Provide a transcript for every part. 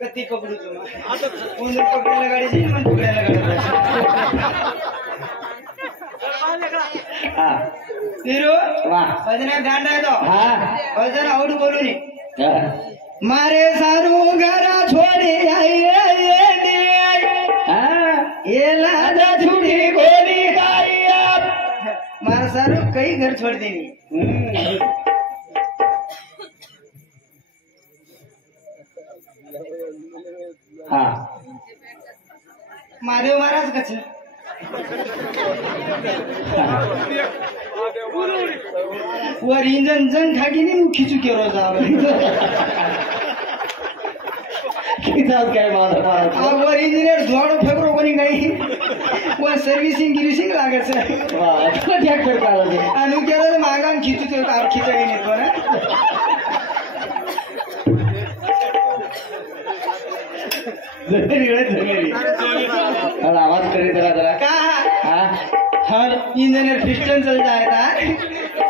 कती पकडू आता पकडायला गाडी पकडायला गाडी गांड आहे तो भजन आवड बोलून मारे सारू घरा छोड़ी छुड़ी गोली मारा सारू कई घर छोड़ देनी हाँ महादेव महाराज कच वर इंजन जंग खागी नहीं खिचू के रोज काय वर इंजिनियर धुआड़ो फेंकरो कोनी गई वो सर्विसिंग गिविसिंग लागे से वाह क्या करता है अनु केला मागा खिचू तो आप खिचड़ी नहीं तो ना आवाज करे जरा का हर इंजीनियर पिस्टन चल जाएगा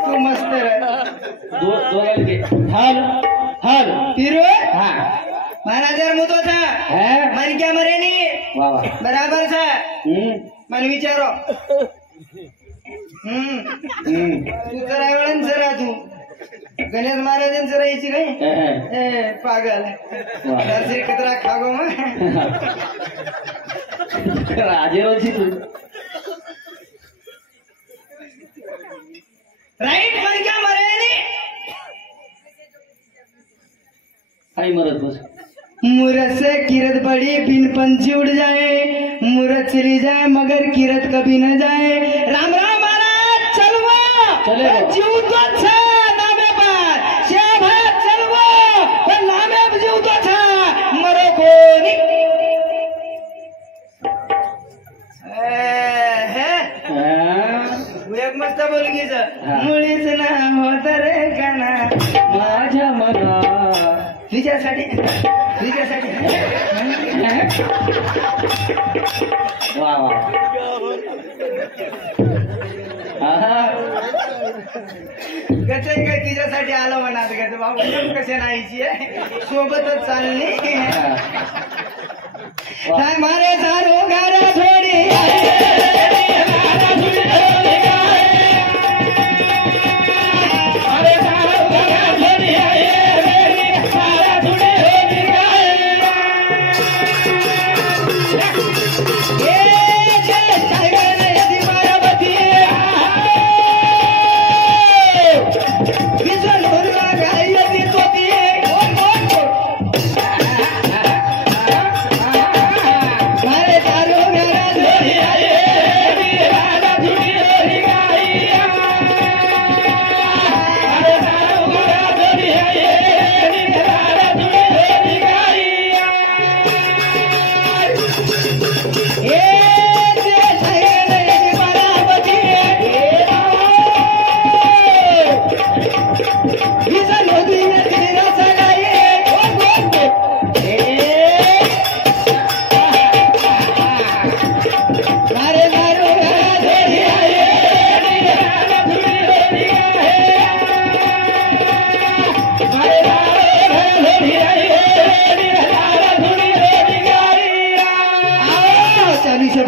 तू मस्त रह दो के हर हर फिर हाँ महाराजर मुतो था मन क्या मरे नहीं वाह वाह बराबर सा मन विचारो तू जरा वेळन जरा तू गणेश महाराजांचं राहायची काय पागल श्री कतरा खागो मग राजेरोची तू राईट मन क्या मरे नहीं आई मरत बस मुरत से किरत बड़ी बिन पंछी उड़ जाए मुरत चली जाए मगर किरत कभी न जाए राम राम महाराज चलवा चले जीव तो अच्छा नामे पर शेभा चलवा पर नामे जीव तो अच्छा मरो कोनी एक मस्त बोलगीच मुळीच ना होत रे गाना माझ्या मना तुझ्यासाठी वाह वाह गचन काय तुझ्यासाठी आलं म्हणा त्याचं बाबू कसे नाहीची सोबतच चालली काय मारे सारो गाड्या थोडी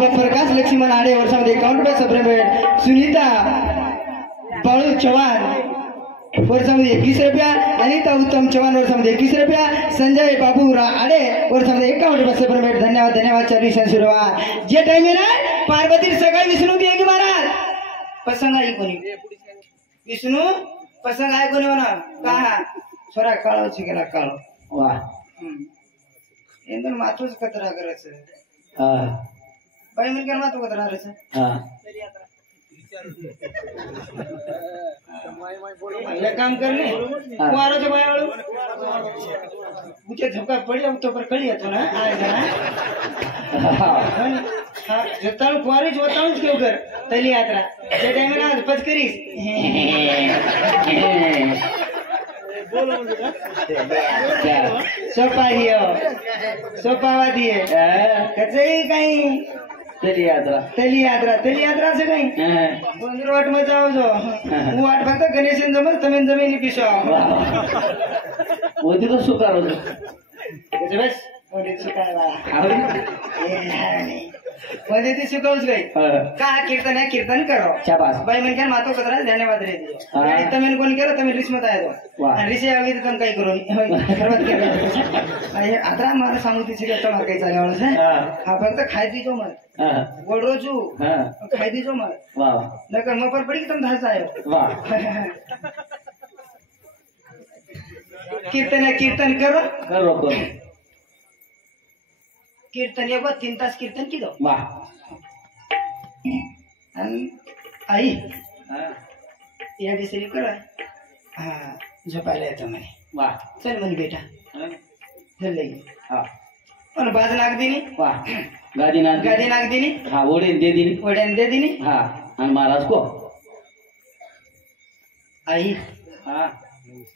प्रकाश लक्ष्मण आडे वर्षामध्ये 51 रुपये सप्रेमेंट सुनीता बाळू चव्हाण वर्षामध्ये 21 रुपया अनिता उत्तम चव्हाण वर्षामध्ये 21 रुपया संजय बाबू आडे वर्षामध्ये 51 रुपये सप्रेमेंट धन्यवाद धन्यवाद चालू सुरुवात जे टाइम आहे ना पार्वती सकाळी विष्णू की एक महाराज पसंग आहे कोणी विष्णू पसंग आहे कोणी म्हणा का छोरा काळाची गेला काळ वाह एकदम मातूच कचरा करायचं हाँ बाई मुलगा मातू कचरा करायचं एक काम करणे कुवाराच्या बायावाळू उचे झोका पडल्या तो पर कळी येतो ना जोताळू कुवारी जोताळूच घेऊ कर तली यात्रा त्या टाइमला पच करीस सोपा दियो सोपावा दिये कचही काही तरी यात्रा तली यात्रा असं काही गोंधळ वाट मजा आवजो હું વાટ ફક્ત ગણેશન જમસ તમે જમીન પીશો होती तो सुकार होतो બસ ઓડી સુકાવા मध्ये ती शिकवूच गई का कीर्तन आहे कीर्तन करो शाबास बाई म्हणजे मातो कतरा धन्यवाद रे आणि तुम्ही कोण केलं तुम्ही रिस्मत आहे तो आणि रिसे आगी तर काही करू सर्वात केलं आणि आता मला सांगू तिची आता मार काही चालवलं हा फक्त खाय दीजो मग गोड रोजू खाय दीजो मग वाह नकर मग पर पडी की तुम धास आयो वाह कीर्तन करो करो करो कीर्तन ये 3 तास कीर्तन की दो वाह आई या दिसरी करा हा झोपायला येतो म्हणे वाह चल म्हणे बेटा चल लई हा पण बाज नाग दिनी वाह गादी नाग दिनी हा ओढेन दे दिनी वड्यान दे दिनी हा आणि महाराज को आई हा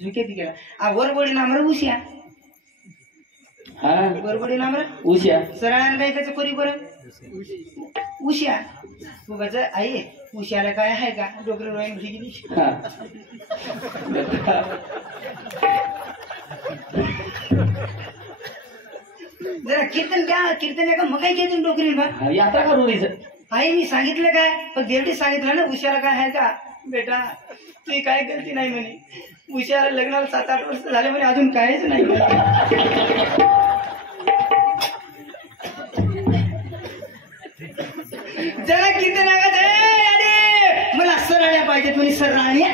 झुके ती गेला आ वरबडी नामर उशिया हा वरबडी नामर उश्या सरळान काय त्याचं कोरी बरं उशिया तू बच आई उशियाला काय आहे का डोकर रोईन भरी गेली हा जरा कीर्तन का मग काय कीर्तन डोकरी बा यात्रा का रोडीच आई मी सांगितलं काय पण देवटी सांगितलं ना उशियाला काय आहे का बेटा तुझी काय गलती नाही म्हणे उशियाला लग्नाला 7-8 वर्ष झाले म्हणे अजून काहीच नाही जरा कीर्तन लागत अरे मला सरळ्या पाहिजे तुम्ही सरळ्या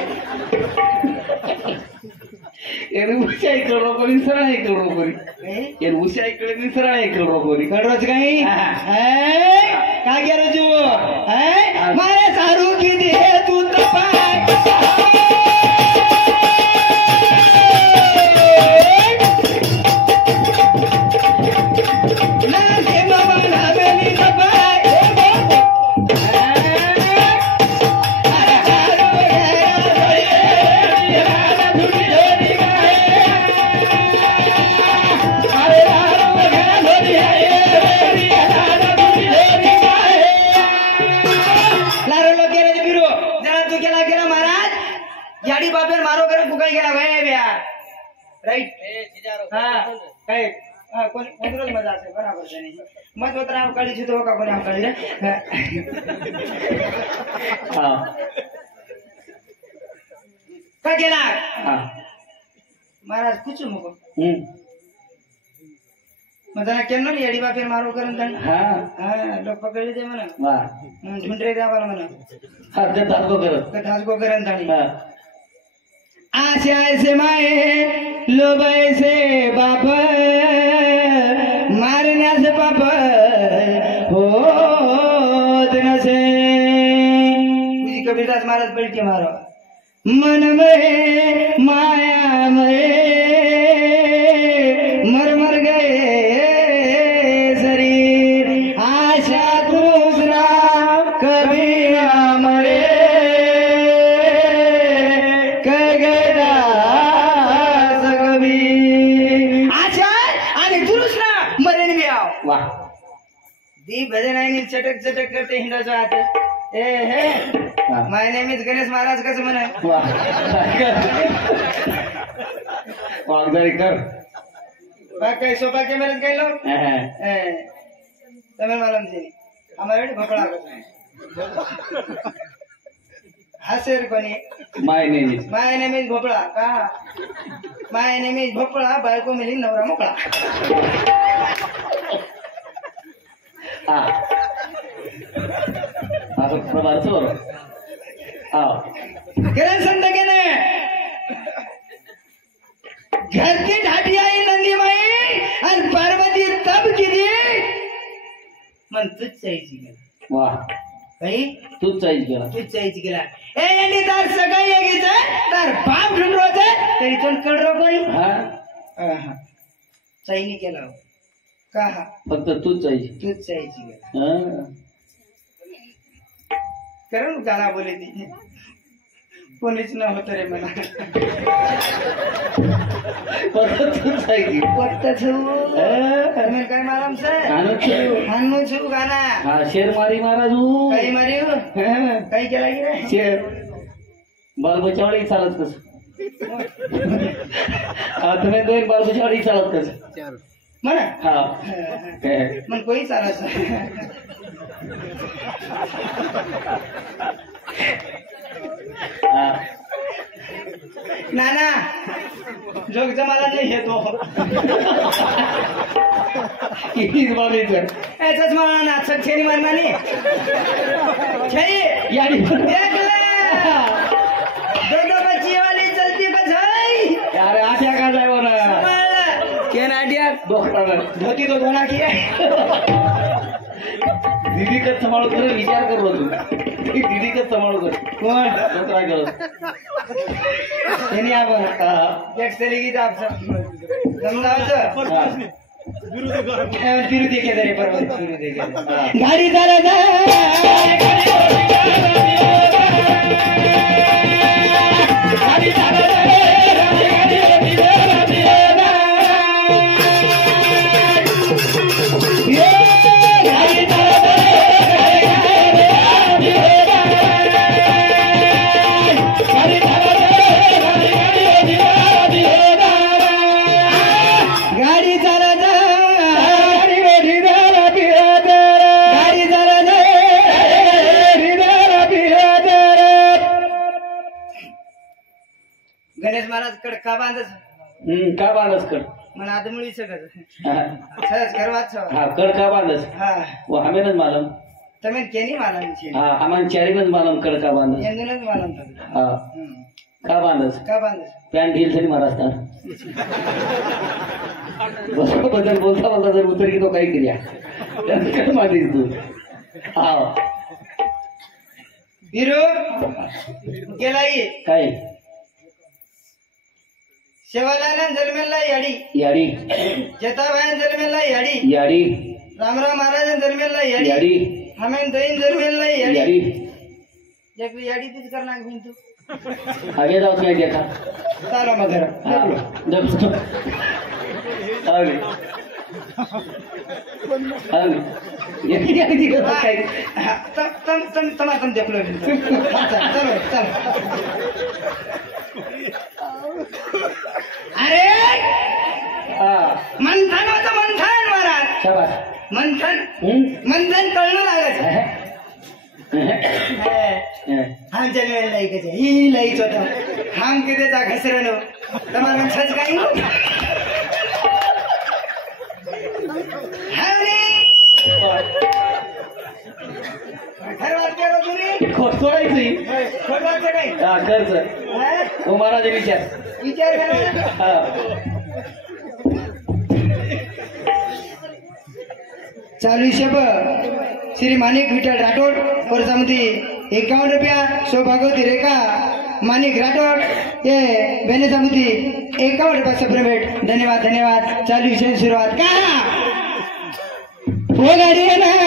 उश्या इकडं रोकोरी सरळ इकडं रोकोरी उश्या इकडे सरळ इकडं रोकोरी कळरोज काही काय गे रोजू मारे सारू की दे तू तपाय याडी बापेर मारो करे फुकाई गेला भाई बिया राईट काय कोण रोज मजा असेल बरोबर नाही मत होत राव काळी चितो का कोणी काळी रे काय केला महाराज कुछ नको मग केलं ना याडी बापेर मारो करून लोक पकडले ते म्हणा ढुंडरे द्यावाला म्हणा धासगो करण आशे ऐसे माये लोभ ऐसे बाप मारण्याचे पाप होत नसे तुझी कबीरदास महाराज पलटी मारो मन में माया में मर मर गए शरीर आशा दूसरा कभी मरे दी भजन आहे चटक चटक करते हिंदाचं आता माय नेम इज गणेश महाराज कसं म्हणा कर काही सोपा कॅमेऱ्यात काही लोक तमिळ मला आम्हाला भोपळा हसेर कोणी माय नेम इज भोपळा का माय नेम इज भोपळा बायको मिली नवरा मोकळा असं प्रकारच किरण संत केले घरची ढाटी आई नंदी माई आणि पार्वती तब किती मन तुझ वा भाई तूच चाळीस गेला तू चायची गेला ए यांनी तार सकाळी यायचं तार बाप ढुंडरोच तरी तोंड कडरो कोणी हा चायनी केला हो. का हा फक्त तूच चाळीस तूच चायची गेला करून गाणं बोले ती कोणीच न होत रे मला फक्त तूच चाळीस पट्ट काय माराम सर हानू छू गाना हा शेर मारी महाराजू काही मारी काही केला की रे शेर बाल बचावली चालत कस हा तुम्ही दोन बाल बचावली चालत कस म्हणा हा मग कोणी चालत हा नाना जोग जमाला नाही येतो कितीच बाबी कर याचाच मला ना सक्षेनी मारणाने छई याडी दो बच्ची वाली चलती बस है अरे आठ्या का जाय ना केन आडिया धोती तो धोना की दीदी का सांभाळू कर विचार करू तू दीदी का सांभाळू कर कोण दुसरा गेलो त्यांनी आपण एक चली की आप समजावचं फिरू दे के बरोबर फिरू दे गाडी जरा गणेश महाराज कड का बांधच का बांधस कर मन आदमुळी सगळं सहज करवाच हा कड का बांधस हा वो हमेनच मालम તમે કેની માલમ છે હા હમાન ચારીનच માલમ કડ का बांधस એમનેજ માલમ થતું हा का बांधस का बांधस पॅन्ट ढील तरी महाराज बदल बोलता बोलता जर उतर की तो काही केल्या काय मातीस तू हा बिरू गेलाई काय शिवालायन जन्मेला याडी याडी जताबायन जन्मेला याडी याडी रामराव महाराजन जन्मेला याडी याडी हमें दईन जन्मेला याडी याडी एक याडी तीच करणार घेऊन तू आगे जाऊ काय देखा चालो मग घर हा जब आगे आगे ये याडी काय तम देखलो चलो चलो अरे हा मंथन होतं मंथन महाराज शाबास मंथन मंथन कळणं लागत हम जन्मेल नाही कसे ही लईच होत हम किती जा घसरण तुम्हाला छच काही खरं केलं तुम्ही खोडायची खोटवाचं काही हा खर्च हो महाराज विचार विचार करा हा चालू शब श्री माणिक विठ्ठल राठोड वर्षामध्ये 51 रुपया सौभागवती रेखा माणिक राठोड ये बेनेसामध्ये 51 रुपया सप्रेमेट धन्यवाद धन्यवाद चालू विषय सुरुवात का हो गाडी नाही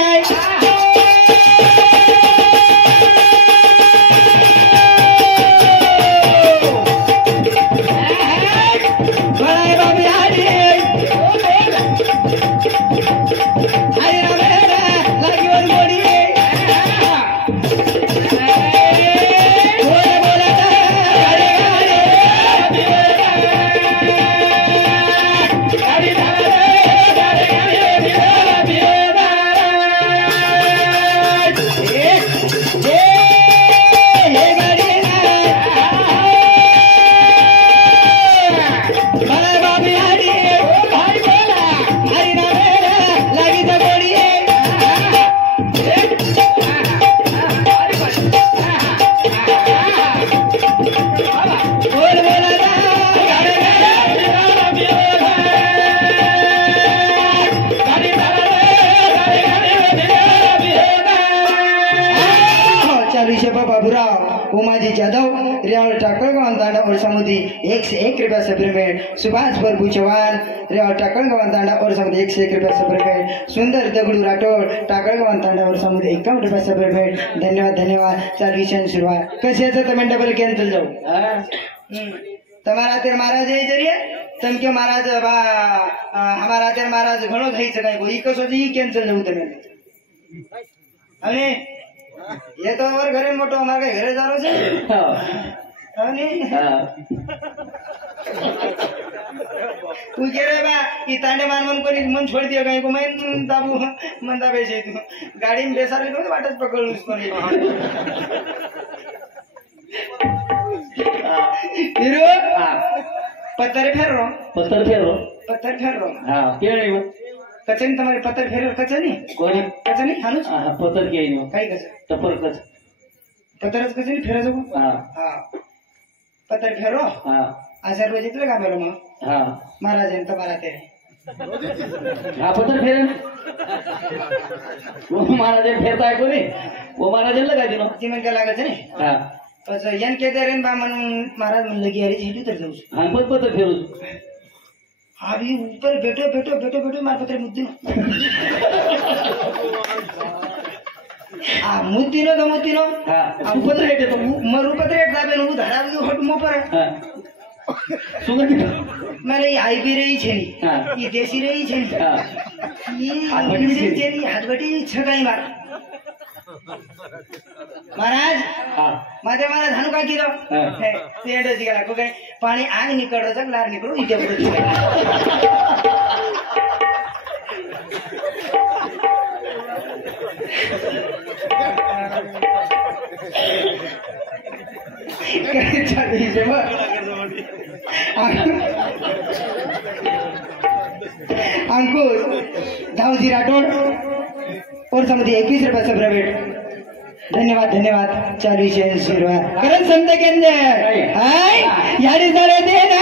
₹101 सप्लिमेंट सुभाष प्रभू चव्हाण रेवा टाकळगाव तांडा वर्षामध्ये ₹101 सप्लिमेंट सुंदर दगडू राठोड टाकळगाव तांडा वर्षामध्ये ₹51 सप्लिमेंट धन्यवाद धन्यवाद चालू छान सुरुवात कशाचं તમે डबल कैंसल जाऊ તમારા અત્યારે મહારાજ એ જરીએ તમ કે મહારાજ અમારા અત્યારે મહારાજ ઘણો થઈ શકાય કોઈ કશો ઈ કેન્સલ જવું તમે અને એ તો અમારા ઘરે મોટો અમારા કઈ ઘરે જારો છે અને તું કે રે બા ઈ તાંડે મારવાનું કોની મન છોડી દે કઈ કો મન દાબુ મન દાબે છે તું ગાડીમાં બેસાડી તો વાટ જ પકડલું છે કોની हीरो पत्थर फेरो पत्थर फेरो हाँ केळी कचनी तुम्हारे पत्थर फेरो कचनी कोणी कचनी हालूच हा पत्थर केळी काही कस टपर कच पत्थरच कचनी फेरा जाऊ हा हा पत्थर फेरो हा आज रोज इतलं का बेलो मग हा महाराज तुम्हाला ते हा पत्थर फेरे वो महाराज फेरताय कोणी वो महाराज लगा दिनो ती मन काय लागायचं नाही हा असं यन के दे बा म्हणून महाराज म्हणलं की अरे झेटू तर जाऊ हा पत्थर फेरू हा भी ऊपर बैठो बैठो बैठो बैठो मार पत्र मुद्दे आ मुद्दिनो तो मुद्दिनो हा आ पत्र रेट तो मरू पत्र रेट दाबे नु धरा भी हट मो पर हा सुगंधी मैंने आई भी रही छे हा ये देसी रही छे हा ये हातबटी से तेरी हातबटी छगाई मार महाराज हा माते महाराज हनु का कीधो ते एडो सिगला को कई पानी आग निकळो छ लार निकळो इते पडो अंकुश दाऊजी राठोड और समिति ₹21 सप्लिमेंट धन्यवाद धन्यवाद चालू सुरुवात करण संत केंद्र हाय याडी जरे देना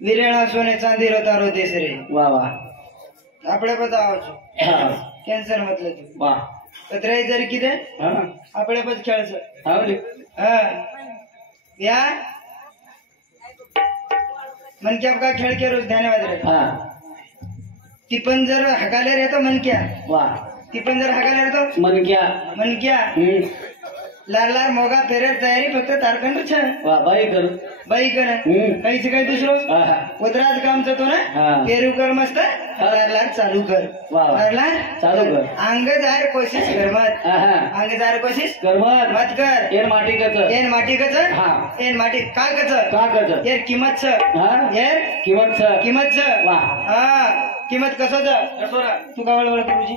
વિરેણા સોને ચાંદી રો તારો દેશ રે વાહ વાહ આપણે બતાવો છો હા કેન્સર मतलब વાહ પત્રે જરી કીધે હા આપણે પછી ખેલ છે હા હા या मन क्या आपका खेळ के रोज धन्यवाद रे हा ती पण जर हकाले रे तो मन क्या वाह ती पण जर हकाले रे तो मन क्या लार लार मोगा फेरेर तयारी फक्त तारखंड छ वाह बाई कर काही से काही दुसरो हा उतराज काम तो ना हा. पेरू कर मस्त लार लार चालू कर वाह. लार लार चालू कर. अंग जाहीर कोशिश कर मत आहा. अंग जाहीर कोशिश कर्मत मत कर एन माटी कच एन माटी कच हा. एन माटी का कच एर किंमत छ हा एर किंमत छ किंमत छ वाह. हा किंमत कसो छ तू का वळवळ करूची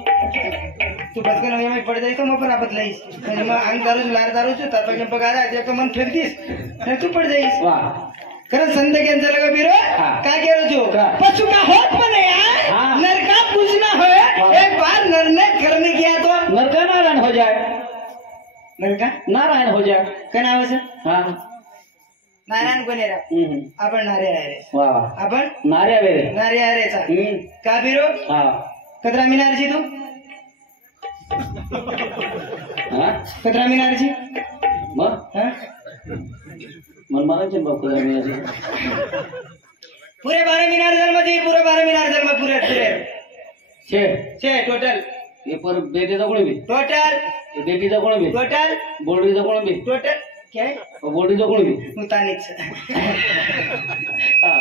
तू बसके नव्हे मी पड जाईस तो मग पण आपत लईस म्हणजे मग अंग दारू लार दारू च तापके पगार आहे ते मन फेकतीस आणि तू पड जाईस वाह खरं संत केंद्र लगा बिरो हा. काय केरो जो का? पशु का होत पण यार हा. नर का पूछना है वाह. एक बार निर्णय करने किया तो नरका नारायण हो जाए नर का नारायण हो जाए काय नाव आहे हा नारायण कोणी रा आपण नारे आहे वाह आपण नार्या वेरे नारे आहे का बिरो हा कतरा मिनारजी तू हा कतरा मिनारजी मग हा मन मारायचे बाप कदर मी पुरे 12 मिनार जन्म दी पुरे 12 मिनार जन्म पुरे पुरे छे छे टोटल ये पर बेटीचा कोण बी टोटल बेटीचा कोण बी टोटल बोर्डीचा कोण बी टोटल क्या है बोर्डीचा कोण बी मुतानिक हा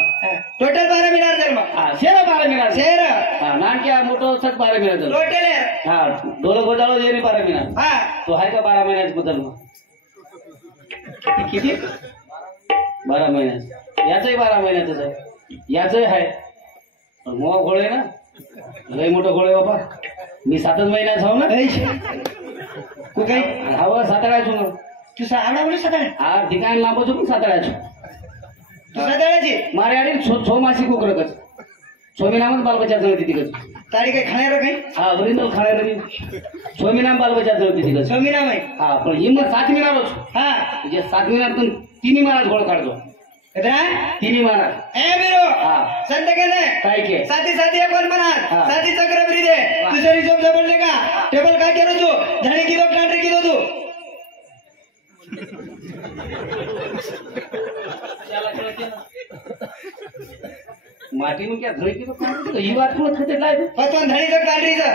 टोटल 12 मिळणार जन्म हा शेर 12 मिळणार शेर हा नानक्या मोठं सत 12 मिळणार टोटल हा ढोलक बजावलं जेरी 12 मिळणार हा तो आहे का 12 महिन्याचा बदल किती 12 महिन्याचा याचंही 12 महिन्याचंच आहे याचंही आहे पण मोहा घोळ आहे ना लय मोठं घोळ आहे बाबा मी 7च महिन्याचा हो ना तू काही हवं साताळ्याचो मग तू साडा बोलू सकाळ हा ठिकाण लांबच पण साताळ्याचो तू सकाळची मारे आडी छो मासी कुकरकच छोमी नामच बालबच्चा जळती तिकच तारी काही खाणार काही हा ओरिजिनल खाणार मी छोमी नाम बालबच्चा जळती तिकच स्वामी नाम आहे हा पण हिंमत 7 मिळालोच हा म्हणजे 7 मिळाल तिन्ही महाराज गोळ काढतो कधरा तिन्ही महाराज ए बिरो हा संत केले काय के साथी साथी अपन बना हाँ। साथी चक्र ब्री दे तुझे रिजोब जबल लेगा टेबल काय करो तू धणी की दो कांट्री की दो तू माटी में क्या धड़ी की तो ही बात को खते लाए पतवन धणी चं कांट्री चं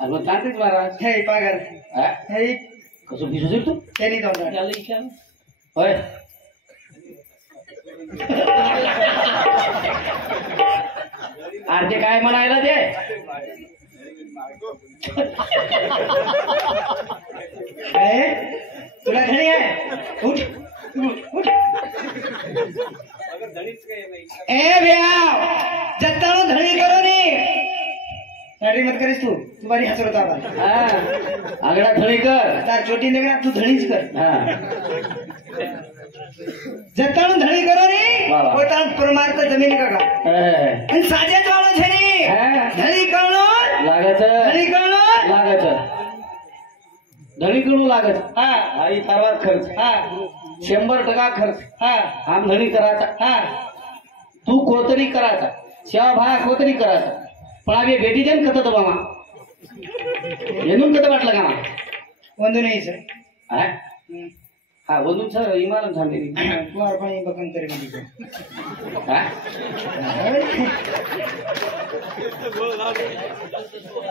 अब वो कांटेज महाराज हे पागल हा हे कसं बिसू तू त्यांनी तो याला इच्छा होय आरते काय म्हणायला ते ए तुला धणी आहे उठ उठ ए ब्याव जत्तानो धणी करो नी गाडी मत करीस तू बारी हसर होता आता हा आगडा धड़ी कर तार छोटी लेकरा तू धणीच कर हा जत्तानो धणी करो नी वाह, वाह. પોતાનો પરમાર્થ જમીન કાકા અને સાજે જ વાળો છે ની ધણી કરણો लागत ધણી કરણો लागत धड़ी करू लागत हा आई सर्वात खर्च हा 100% खर्च हा आम धणी करायचा हा तू कोतरी करायचा सेवा भाया कोतरी करायचा पण आम्ही भेटी देन कथत बामा येणून कथ वाटलं का ಒಂದು નહીં સર हा हा बोलून सर इमारत झाली કુંવર પણ એ બકન કરી દીધું हा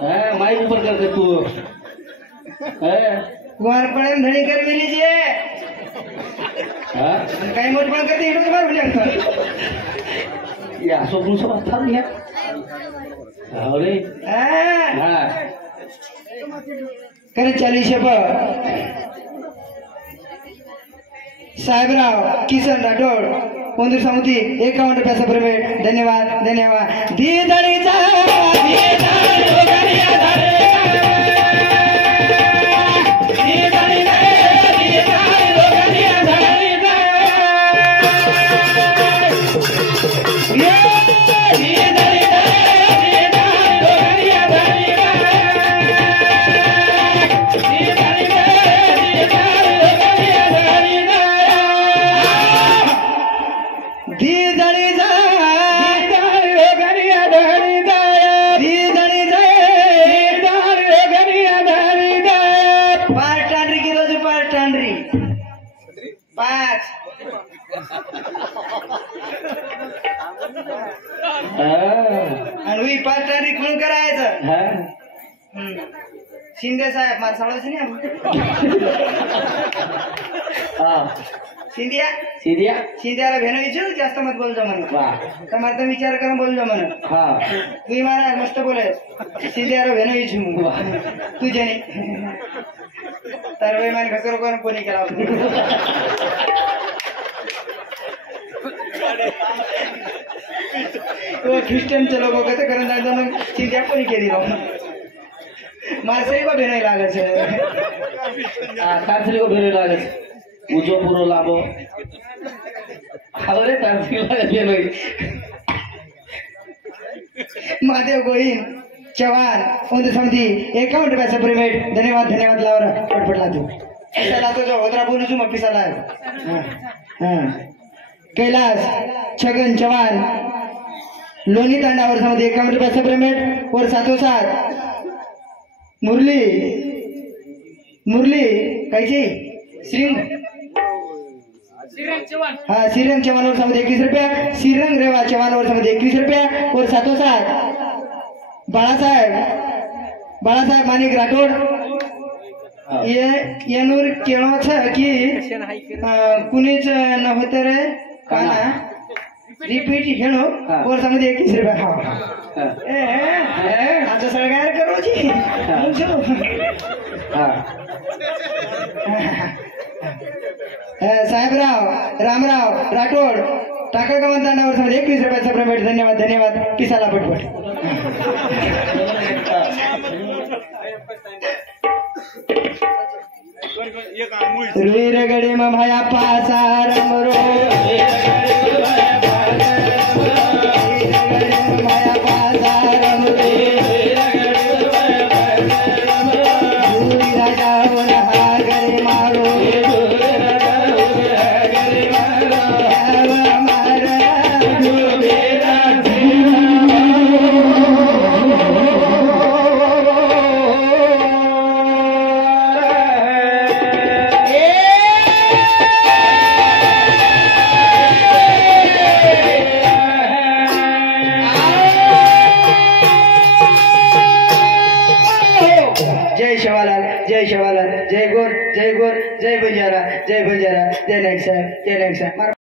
हा माईक ऊपर करते तू हा કુંવર પણ એમ ધણી કરી लीजिए हा અને કઈ મોટ પણ કરતી એટલું જ મારું લ્યા या सोडून सब असतात ना अरे હા हा करे चाली शप साहेबराव किसन राठोड कोंदूर समिती 51 रुपयाचा पेमेंट धन्यवाद धन्यवाद दी धडीचा दी धडी गरिया धडे दी धडी दी धडी गरिया धडे ये दी धडी दी धडी गरिया धडे दी धडी दी धडी गरिया धडे दी धडी जा दी गरिया धडी दी धडी जा दी गरिया धडी पाच टांडरी की रोज पाच टांडरी पाच आणि वी पाच टांडरी कोण करायचं हा शिंदे साहेब मार सावळायचं नाही हा शिंदिया सीधिया शिंद्याला भेनो विचारू जास्त मत बोलतो म्हणून वा તમારે તો વિચાર કરો બોલજો મને हा તું મારા મસ્ત બોલે સિદ્ધારો વેનો ઈચ્છું તું જેની તાર ભાઈ મારી ઘસરો કોને કોની કરાવ તો ખ્રિસ્ટિયનचे लोक कसं करून जायचं मग सिद्ध्या कोणी केली राव मारसरी को भेनाई लागे છે तांत्रिक भेरे लागत उजो पुरो लाभो खबर आहे तांत्रिक लागत नाही महादेव गोहिन चव्हाण कोणती समिती 51 रुपयाचा पेमेंट धन्यवाद धन्यवाद लावर पटपटला तू ऐसा लातो जो होतरा बोलू तू पिसाला हां कैलास छगन चव्हाण लोणी तांडावर समिती 51 रुपयाचा पेमेंट वर 707 मुरली मुरली कायची श्रींग हाँ श्रीरंग चव्हाण वर समिती 21 रुपया श्रीरंग रेवा चव्हाण वर समिती 21 रुपया और 707 बाळासाहेब बाळासाहेब माणिक राठोड हा. ये येनूर केळो छ की कुणीच नव्हतं रे काना रिपीट हेणो हा. वर्षामध्ये 21 रुपया खावा हा. आता सरकार करो जी हा. साहेबराव रामराव राठोड टाका गवंतांना वर्षामध्ये 21 रुपयाचा पेमेंट धन्यवाद धन्यवाद पिसाला पटपट रुईर गडी मया पासा रमरो माया पासा रमरो राजा हा गरे मारो जय शिवालाल जय शिवालाल जय गोर जय गोर जय बंजारा जय नाईक साहेब जय नाईक साहेब